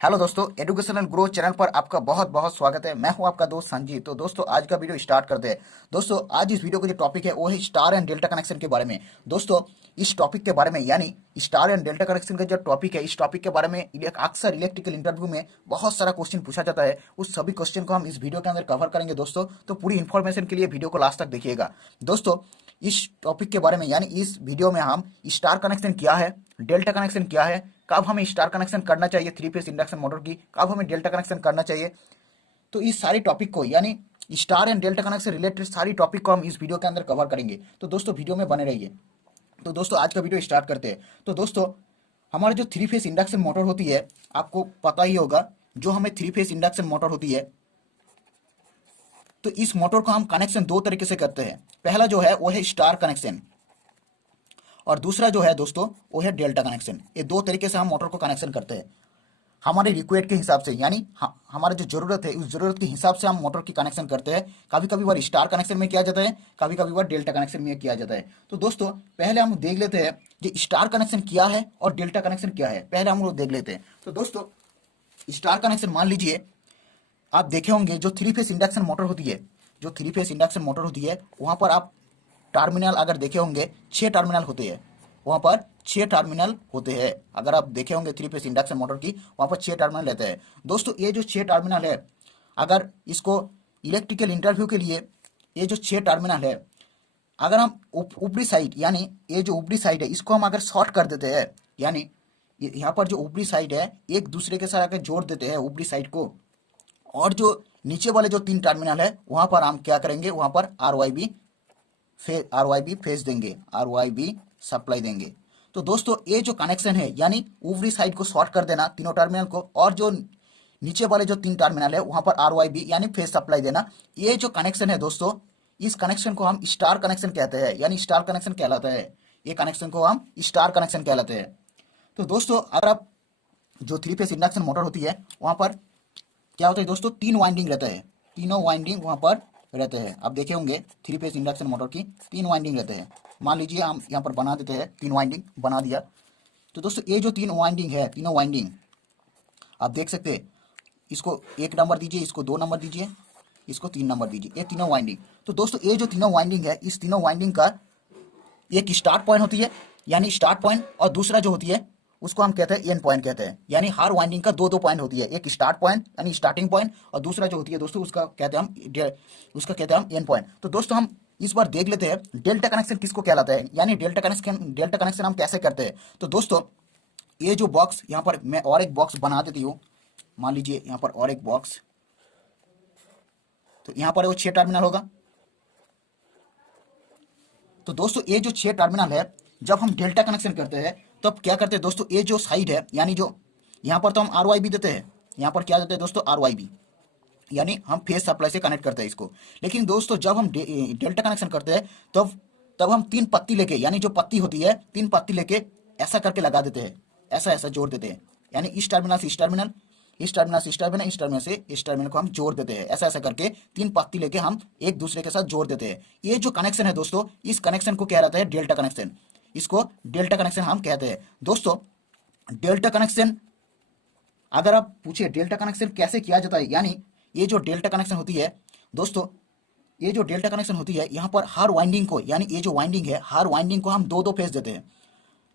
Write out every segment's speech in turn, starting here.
Hello दोस्तों, education and growth channel पर आपका बहुत बहुत स्वागत है। मैं हूं आपका दोस्त संजीव। तो दोस्तों आज का वीडियो स्टार्ट करते हैं। दोस्तों आज इस वीडियो का जो टॉपिक है वो है स्टार एंड डेल्टा कनेक्शन के बारे में। दोस्तों इस टॉपिक के बारे में यानी स्टार एंड डेल्टा कनेक्शन का जो टॉपिक है, इस टॉपिक के बारे में अक्सर इलेक्ट्रिकल इंटरव्यू में बहुत सारा क्वेश्चन पूछा जाता है। उस सभी क्वेश्चन को हम इस वीडियो के अंदर कवर करेंगे दोस्तों। तो पूरी इन्फॉर्मेशन के लिए वीडियो को लास्ट तक देखिएगा। दोस्तों इस टॉपिक के बारे में यानी इस वीडियो में हम स्टार कनेक्शन क्या है, डेल्टा कनेक्शन क्या है, कब हमें स्टार कनेक्शन करना चाहिए थ्री फेज इंडक्शन मोटर की, कब हमें डेल्टा कनेक्शन करना चाहिए, तो इस सारी टॉपिक को यानी star and delta connection related सारी टॉपिक को हम इस वीडियो के अंदर कवर करेंगे। तो दोस्तों वीडियो में बने रहिए। तो दोस्तों आज का वीडियो स्टार्ट करते हैं। तो दोस्तों हमारी जो थ्री फेज इंडक्शन मोटर होती है, आपको पता ही होगा, जो हमें थ्री फेज इंडक्शन मोटर होती है, तो इस मोटर को हम कनेक्शन दो तरीके से करते हैं। पहला जो है वो है स्टार कनेक्शन और दूसरा जो है दोस्तों वो है डेल्टा कनेक्शन। ये दो तरीके से हम मोटर को कनेक्शन करते हैं हमारे रिक्वायर्ड के हिसाब से, यानी हमारा जो जरूरत है उस जरूरत के हिसाब से हम मोटर की कनेक्शन करते हैं। कभी कभी बार स्टार कनेक्शन में किया जाता है, कभी कभी बार डेल्टा कनेक्शन में किया जाता है। तो दोस्तों पहले हम देख लेते हैं कि स्टार कनेक्शन क्या है और डेल्टा कनेक्शन क्या है, पहले हम लोग देख लेते हैं। तो दोस्तों स्टार कनेक्शन मान लीजिए आप देखे होंगे जो थ्री फेस इंडक्शन मोटर होती है, जो थ्री फेस इंडक्शन मोटर होती है वहां पर आप टर्मिनल अगर देखे होंगे 6 टर्मिनल होते हैं, वहां पर 6 टर्मिनल होते हैं। अगर आप देखे होंगे थ्री फेस इंडक्शन मोटर की, वहां पर 6 टर्मिनल रहते हैं। दोस्तों ये जो 6 टर्मिनल है, अगर इसको इलेक्ट्रिकल इंटरव्यू के लिए ये जो 6 टर्मिनल है, अगर हम ऊपरी साइड यानी ये जो ऊपरी साइड है इसको हम अगर शॉर्ट कर देते हैं, यानी यहाँ पर जो ऊपरी साइड है एक दूसरे के साथ अगर जोड़ देते हैं ऊपरी साइड को, और जो नीचे वाले जो 3 टर्मिनल है वहां पर हम क्या करेंगे, वहां पर आर वाई बी फेज देंगे, आर वाई बी सप्लाई देंगे। तो दोस्तों ये जो कनेक्शन है यानी ऊपरी साइड को शॉर्ट कर देना तीनों टर्मिनल को, और जो नीचे वाले जो 3 टर्मिनल है वहां पर आर वाई बी यानी फेज सप्लाई देना, ये जो कनेक्शन है दोस्तों, इस कनेक्शन को हम स्टार कनेक्शन कहते हैं, यानी स्टार कनेक्शन कहलाता है। ये कनेक्शन को हम स्टार कनेक्शन कहलाते हैं। तो दोस्तों अगर आप जो थ्री फेज इंडक्शन मोटर होती है वहां पर क्या होता है दोस्तों, 3 वाइंडिंग रहता है, तीनों वाइंडिंग वहां पर रहते हैं। आप देखे होंगे थ्री फेज इंडक्शन मोटर की 3 वाइंडिंग रहते हैं। मान लीजिए हम यहाँ पर बना देते हैं, 3 वाइंडिंग बना दिया। तो दोस्तों ये जो 3 वाइंडिंग है, तीनों वाइंडिंग आप देख सकते हैं, इसको 1 नंबर दीजिए, इसको 2 नंबर दीजिए, इसको 3 नंबर दीजिए, ये तीनों वाइंडिंग। तो दोस्तों ये जो तीनों वाइंडिंग है, इस तीनों वाइंडिंग का एक स्टार्ट पॉइंट होती है यानी स्टार्ट पॉइंट, और दूसरा जो होती है उसको हम कहते हैं एंड पॉइंट कहते हैं। यानी हर वाइंडिंग का दो पॉइंट होती है, एक स्टार्ट पॉइंट यानी स्टार्टिंग पॉइंट, और दूसरा जो होती है दोस्तों उसका कहते हैं हम एंड पॉइंट। तो दोस्तों हम इस बार देख लेते हैं डेल्टा कनेक्शन किसको कहलाता है, यानी डेल्टा कनेक्शन हम कैसे करते हैं। तो दोस्तों ये जो बॉक्स यहाँ पर मैं और एक बॉक्स बना देती हूँ, मान लीजिए यहाँ पर और एक बॉक्स, तो यहाँ पर वो 6 टर्मिनल होगा। तो दोस्तों ये जो 6 टर्मिनल है, जब हम डेल्टा कनेक्शन करते हैं तब क्या करते हैं दोस्तों, ये जो साइड है यानी जो यहाँ पर तो हम आर वाई बी देते हैं, यहाँ पर क्या देते हैं दोस्तों, आर वाई बी, यानी हम फेज सप्लाई से कनेक्ट करते हैं इसको। लेकिन दोस्तों जब हम डेल्टा कनेक्शन करते हैं तब तब हम 3 पत्ती लेके, यानी जो पत्ती होती है 3 पत्ती लेके ऐसा करके लगा देते हैं, ऐसा ऐसा जोड़ देते हैं, यानी इस टर्मिनल से इस टर्मिनल, इस टर्मिनल से इस टर्मिनल, इस टर्मिनल से इस टर्मिनल को हम जोड़ देते हैं, ऐसा ऐसा करके 3 पत्ती लेके हम एक दूसरे के साथ जोड़ देते हैं। ये जो कनेक्शन है दोस्तों, इस कनेक्शन को क्या रहता है, डेल्टा कनेक्शन। इसको डेल्टा कनेक्शन हम कहते हैं। दोस्तों डेल्टा कनेक्शन अगर आप पूछिए डेल्टा कनेक्शन कैसे किया जाता है, यानी ये जो डेल्टा कनेक्शन होती है दोस्तों, ये जो डेल्टा कनेक्शन होती है यहाँ पर हर वाइंडिंग को, यानी ये जो वाइंडिंग है हर वाइंडिंग को हम दो फेज देते हैं।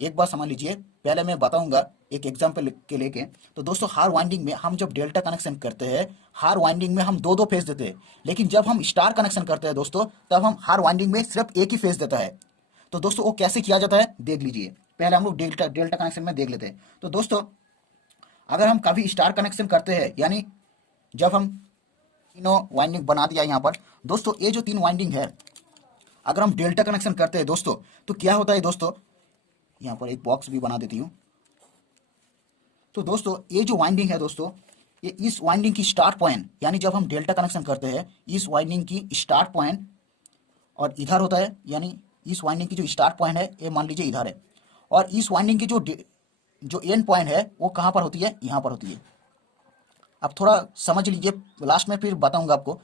एक बार समझ लीजिए, पहले मैं बताऊंगा एक एग्जांपल के लेके। तो दोस्तों हर वाइंडिंग में हम जब डेल्टा कनेक्शन करते हैं, हर वाइंडिंग में हम दो फेज देते हैं। लेकिन जब हम स्टार कनेक्शन करते हैं दोस्तों, तब हम हर वाइंडिंग में सिर्फ एक ही फेज देता है। तो दोस्तों वो कैसे किया जाता है देख लीजिए। पहले हम लोग डेल्टा कनेक्शन में देख लेते हैं। तो दोस्तों अगर हम कभी स्टार कनेक्शन करते हैं, यानी जब हम तीनों वाइंडिंग बना दिया यहाँ पर दोस्तों, ये जो 3 वाइंडिंग है अगर हम डेल्टा कनेक्शन करते हैं दोस्तों, तो क्या होता है दोस्तों, यहाँ पर एक बॉक्स भी बना देती हूँ। तो दोस्तों ये जो वाइंडिंग है दोस्तों, ये इस वाइंडिंग की स्टार्ट पॉइंट, यानी जब हम डेल्टा कनेक्शन करते हैं इस वाइंडिंग की स्टार्ट पॉइंट और इधर होता है, यानी इस वाइंडिंग की जो स्टार्ट पॉइंट है ये मान लीजिए इधर है, और इस वाइंडिंग की जो एंड पॉइंट है वो कहाँ पर होती है, यहाँ पर होती है। अब थोड़ा समझ लीजिए, लास्ट में फिर बताऊंगा आपको।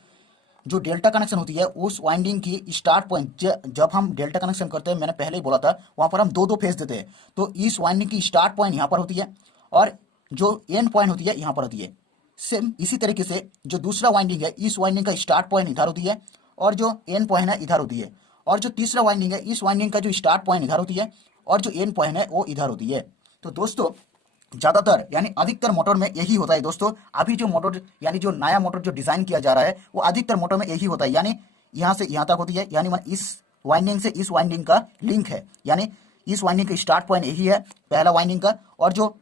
जो डेल्टा कनेक्शन होती है उस वाइंडिंग की स्टार्ट पॉइंट, जब हम डेल्टा कनेक्शन करते हैं, मैंने पहले ही बोला था वहां पर हम दो फेज देते हैं। तो इस वाइंडिंग की स्टार्ट पॉइंट यहाँ पर होती है, और जो एंड पॉइंट होती है यहाँ पर होती है। सेम इसी तरीके से जो दूसरा वाइंडिंग है, इस वाइंडिंग का स्टार्ट पॉइंट इधर होती है और जो एंड पॉइंट है इधर होती है। और जो तीसरा वाइंडिंग है, इस वाइंडिंग का जो स्टार्ट पॉइंट इधर होती है और जो एंड पॉइंट है वो इधर होती है। तो दोस्तों ज्यादातर यानी अधिकतर मोटर में यही होता है दोस्तों। अभी जो मोटर यानी जो नया मोटर जो डिजाइन किया जा रहा है वो अधिकतर मोटर में यही होता है, यानी यहाँ से यहाँ तक होती है, यानी इस वाइंडिंग से इस वाइंडिंग का लिंक है, यानी इस वाइंडिंग का स्टार्ट पॉइंट यही है पहला वाइंडिंग का, और जो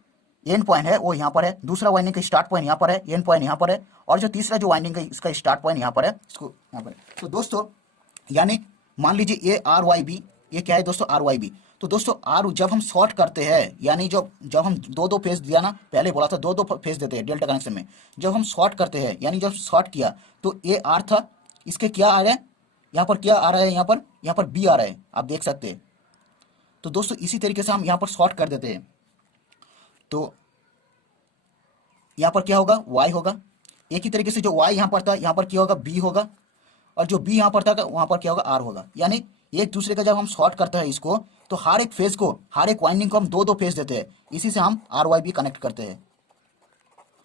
एंड पॉइंट है वो यहाँ पर है। दूसरा वाइंडिंग का स्टार्ट पॉइंट यहाँ पर है, एंड पॉइंट यहाँ पर है, और जो तीसरा जो वाइंडिंग है इसका स्टार्ट पॉइंट यहाँ पर है, इसको यहाँ पर है। तो दोस्तों यानी मान लीजिए ये आर वाई बी, ये क्या है दोस्तों, आर वाई बी। तो दोस्तों आर जब हम शॉर्ट करते हैं, यानी जब जब हम दो दो फेज दिया ना, पहले बोला था दो दो फेज देते हैं डेल्टा कनेक्शन में, जब हम शॉर्ट करते हैं यानी जब शॉर्ट किया तो ये आर था, इसके क्या आ रहा है, यहाँ पर क्या आ रहा है, यहाँ पर बी आ रहा है, आप देख सकते हैं। तो दोस्तों इसी तरीके से हम यहाँ पर शॉर्ट कर देते हैं, तो यहाँ पर क्या होगा, वाई होगा। एक ही तरीके से जो वाई यहाँ पर था, यहाँ पर क्या होगा, बी होगा, और जो बी यहाँ पर था वहाँ पर क्या होगा, आर होगा। यानी एक दूसरे का जब हम शॉर्ट करते हैं इसको, तो हर एक फेज को, हर एक वाइंडिंग को हम दो दो फेज देते हैं, इसी से हम आर वाई बी कनेक्ट करते हैं।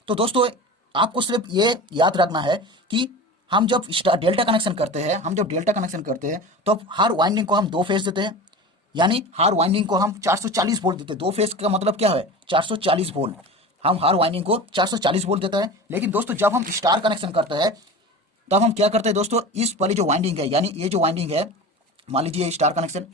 तो दोस्तों आपको सिर्फ ये याद रखना है कि हम जब डेल्टा कनेक्शन करते हैं, तो हर वाइंडिंग को हम दो फेज देते हैं, यानी हर वाइंडिंग को हम 440 वोल्ट देते हैं। दो फेज का मतलब क्या है, 440 वोल्ट, हम हर वाइंडिंग को 440 वोल्ट देता है। लेकिन दोस्तों जब हम स्टार कनेक्शन करते हैं तब हम क्या करते हैं दोस्तों, इस वाली जो वाइंडिंग है, यानी ये जो वाइंडिंग है, मान लीजिए स्टार कनेक्शन,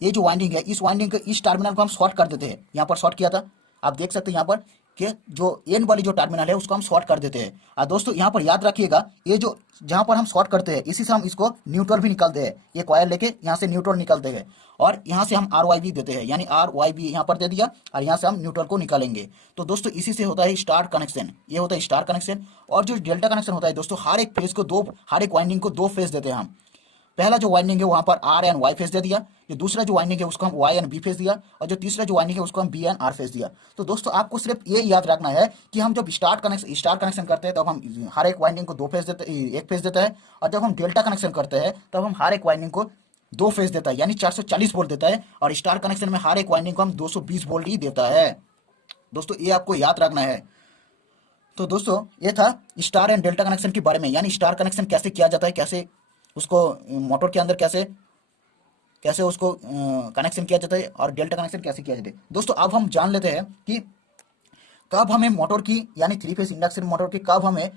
ये जो वाइंडिंग है, इस वाइंडिंग के इस टर्मिनल को हम शॉर्ट कर देते हैं। यहाँ पर शॉर्ट किया था, आप देख सकते हैं यहाँ पर कि जो एन वाली जो टर्मिनल है उसको हम शॉर्ट कर देते हैं। और दोस्तों यहाँ पर याद रखिएगा, ये जो जहाँ पर हम शॉर्ट करते हैं इसी से हम इसको न्यूट्रल भी निकलते हैं, ये कॉयल लेके यहाँ से न्यूट्रल निकलते हैं, और यहाँ से हम आर वाई बी देते हैं, यानी आर वाई बी यहाँ पर दे दिया और यहाँ से हम न्यूट्रल को निकालेंगे। तो दोस्तों इसी से होता है स्टार कनेक्शन, ये होता है स्टार कनेक्शन। और जो डेल्टा कनेक्शन होता है दोस्तों, हर एक फेज को दो, हर एक वाइंडिंग को दो फेज देते हैं हम। पहला जो वाइंडिंग है वहां पर आर एंड वाई फेज दे दिया, जो दूसरा जो वाइंडिंग है उसको हम वाई एंड बी फेज दिया, और जो तीसरा जो वाइंडिंग है उसको हम बी एंड आर फेज दिया। तो दोस्तों आपको सिर्फ ये याद रखना है कि हम जब स्टार कनेक्शन करते हैं तब हम हर एक वाइंडिंग को दो फेज देते, एक फेज देता है, और जब हम डेल्टा कनेक्शन करते हैं तब हम हर एक वाइंडिंग को दो फेज देता है, यानी 440 वोल्ट देता है, और स्टार कनेक्शन में हर एक वाइंडिंग को हम 220 वोल्ट ही देता है। दोस्तों ये आपको याद रखना है। तो दोस्तों ये था स्टार एंड डेल्टा कनेक्शन के बारे में, यानी स्टार कनेक्शन कैसे किया जाता है, कैसे उसको मोटर के अंदर कैसे कैसे उसको कनेक्शन किया जाता है, और डेल्टा कनेक्शन कैसे किया जाता है। दोस्तों अब हम जान लेते हैं कि कब हमें मोटर की, यानी थ्री फेज इंडक्शन मोटर की, कब हमें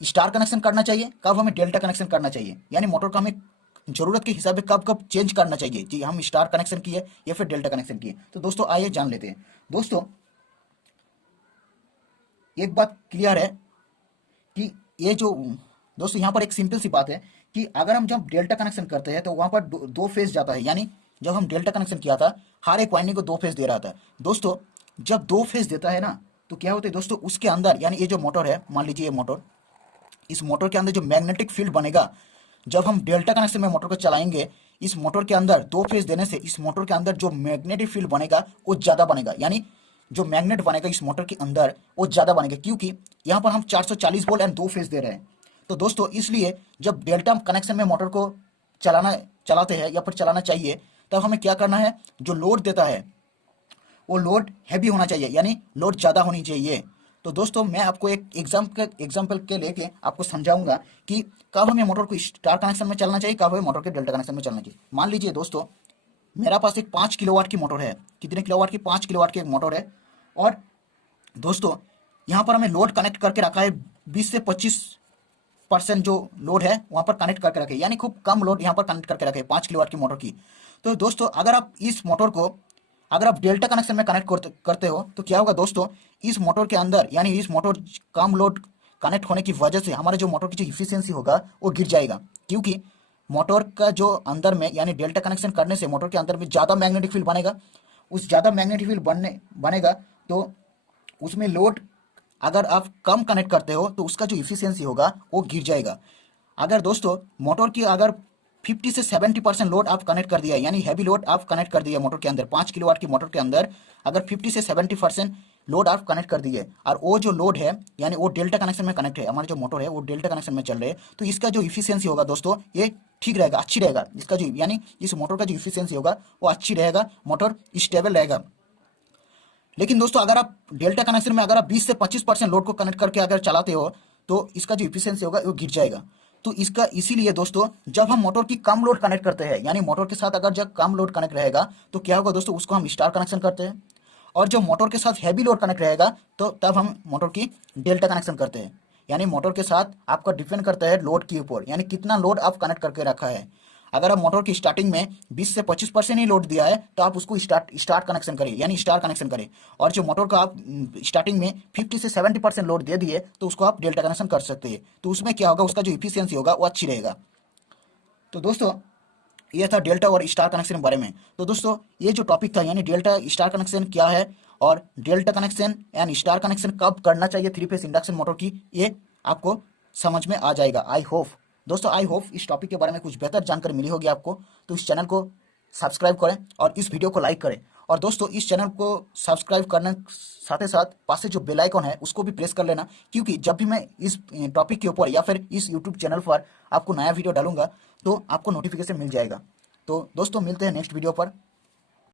स्टार कनेक्शन करना चाहिए, कब हमें डेल्टा कनेक्शन करना चाहिए, यानी मोटर का हमें जरूरत के हिसाब से कब कब चेंज करना चाहिए कि हम स्टार कनेक्शन किए या फिर डेल्टा कनेक्शन किए। तो दोस्तों आइए जान लेते हैं। दोस्तों एक बात क्लियर है कि ये जो दोस्तों यहाँ पर एक सिंपल सी बात है कि अगर हम जब डेल्टा कनेक्शन करते हैं तो वहां पर दो फेज जाता है, यानी जब हम डेल्टा कनेक्शन किया था हर एक वाइंडिंग को दो फेज दे रहा था। दोस्तों जब दो फेज देता है ना, तो क्या होता है दोस्तों, उसके अंदर यानी ये जो मोटर है, मान लीजिए ये मोटर, इस मोटर के अंदर जो मैग्नेटिक फील्ड बनेगा, जब हम डेल्टा कनेक्शन में मोटर को चलाएंगे, इस मोटर के अंदर दो फेज देने से इस मोटर के अंदर जो मैग्नेटिक फील्ड बनेगा वो ज्यादा बनेगा, यानी जो मैग्नेट बनेगा इस मोटर के अंदर वो ज्यादा बनेगा, क्योंकि यहाँ पर हम 440 वोल्ट एंड दो फेज दे रहे हैं। तो दोस्तों इसलिए जब डेल्टा कनेक्शन में मोटर को चलाते हैं या फिर चलाना चाहिए, तब हमें क्या करना है, जो लोड देता है वो लोड हैवी होना चाहिए, यानी लोड ज़्यादा होनी चाहिए। तो दोस्तों मैं आपको एक एग्जाम्पल के लेके आपको समझाऊंगा कि कब हमें मोटर को स्टार कनेक्शन में चलना चाहिए, कब हमें मोटर के डेल्टा कनेक्शन में चलना चाहिए। मान लीजिए दोस्तों मेरा पास एक 5 किलोवाट की मोटर है, कितने किलोवाट की, 5 किलोवाट की एक मोटर है, और दोस्तों यहाँ पर हमें लोड कनेक्ट करके रखा है 20 से 25% जो लोड है वहां पर कनेक्ट करके रखे, यानी खूब कम लोड यहाँ पर कनेक्ट करके रखे 5 किलोवाट की मोटर की। तो दोस्तों अगर आप इस मोटर को अगर आप डेल्टा कनेक्शन में कनेक्ट करते हो तो क्या होगा दोस्तों, इस मोटर के अंदर यानी इस मोटर कम लोड कनेक्ट होने की वजह से हमारे जो मोटर की जो इफिशियंसी होगा वो गिर जाएगा, क्योंकि मोटर का जो अंदर में यानी डेल्टा कनेक्शन करने से मोटर के अंदर में ज़्यादा मैग्नेटिक फील्ड बनेगा, उस ज़्यादा मैग्नेटिक फील्ड बनेगा तो उसमें लोड अगर आप कम कनेक्ट करते हो तो उसका जो इफिशियंसी होगा वो गिर जाएगा। अगर दोस्तों मोटर की अगर 50 से 70% लोड आप कनेक्ट कर दिया, यानी हैवी लोड आप कनेक्ट कर दिया मोटर के अंदर, 5 किलोवाट की मोटर के अंदर अगर 50 से 70% लोड आप कनेक्ट कर दिए, और वो जो लोड है यानी वो डेल्टा कनेक्शन में कनेक्ट है, हमारी जो मोटर है वो डेल्टा कनेक्शन में चल रहे हैं, तो इसका जो इफिशियंसी होगा दोस्तों ये ठीक रहेगा, अच्छी रहेगा, इसका जो यानी इस मोटर का जो इफिशियंसी होगा वो अच्छी रहेगा, मोटर स्टेबल रहेगा। लेकिन दोस्तों अगर आप डेल्टा कनेक्शन में अगर आप 20 से 25% लोड को कनेक्ट करके अगर चलाते हो तो इसका जो इफिशियंसी होगा वो गिर जाएगा। तो इसका इसीलिए दोस्तों जब हम मोटर की कम लोड कनेक्ट करते हैं, यानी मोटर के साथ अगर जब कम लोड कनेक्ट रहेगा तो क्या होगा दोस्तों, उसको हम स्टार कनेक्शन करते हैं। और जो मोटर के साथ हैवी लोड कनेक्ट रहेगा तो तब हम मोटर की डेल्टा कनेक्शन करते हैं। यानी मोटर के साथ आपका डिपेंड करता है लोड के ऊपर, यानी कितना लोड आप कनेक्ट करके रखा है। अगर आप मोटर की स्टार्टिंग में 20 से 25% ही लोड दिया है तो आप उसको स्टार्ट कनेक्शन करें, यानी स्टार कनेक्शन करें। और जो मोटर का आप स्टार्टिंग में 50 से 70% लोड दे दिए तो उसको आप डेल्टा कनेक्शन कर सकते हैं। तो उसमें क्या होगा, उसका जो इफिशियंसी होगा वो अच्छी रहेगा। तो दोस्तों ये था डेल्टा और स्टार कनेक्शन के बारे में। तो दोस्तों ये जो टॉपिक था, यानी डेल्टा स्टार कनेक्शन क्या है और delta connection and star connection कब करना चाहिए थ्री फेस इंडक्शन मोटर की, ये आपको समझ में आ जाएगा। आई होप दोस्तों, आई होप इस टॉपिक के बारे में कुछ बेहतर जानकारी मिली होगी आपको। तो इस चैनल को सब्सक्राइब करें और इस वीडियो को लाइक करें। और दोस्तों इस चैनल को सब्सक्राइब करने साथ ही साथ पास से जो बेल आइकन है उसको भी प्रेस कर लेना, क्योंकि जब भी मैं इस टॉपिक के ऊपर या फिर इस यूट्यूब चैनल पर आपको नया वीडियो डालूंगा तो आपको नोटिफिकेशन मिल जाएगा। तो दोस्तों मिलते हैं नेक्स्ट वीडियो पर।